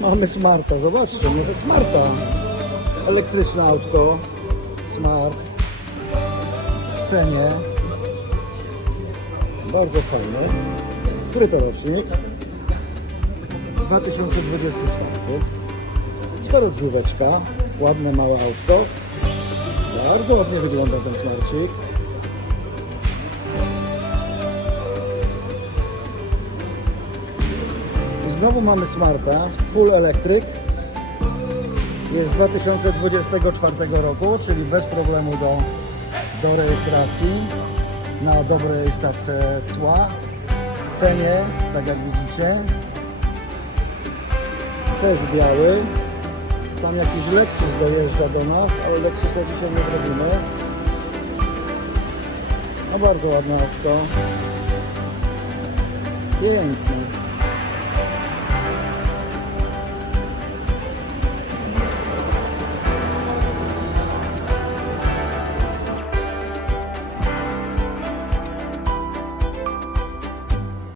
Mamy Smarta, zobaczcie, może Smarta. Elektryczne autko, Smart. W cenie. Bardzo fajny. Który to rocznik? 2024. Czterodrzóweczka, ładne małe autko. Bardzo ładnie wygląda ten smarcik. Znowu mamy Smarta, full electric. Jest z 2024 roku, czyli bez problemu do, do rejestracji na dobrej stawce cła. Cenie, tak jak widzicie, też biały. Tam jakiś Lexus dojeżdża do nas, ale Lexusa dzisiaj nie zrobimy. No bardzo ładne auto. Piękne.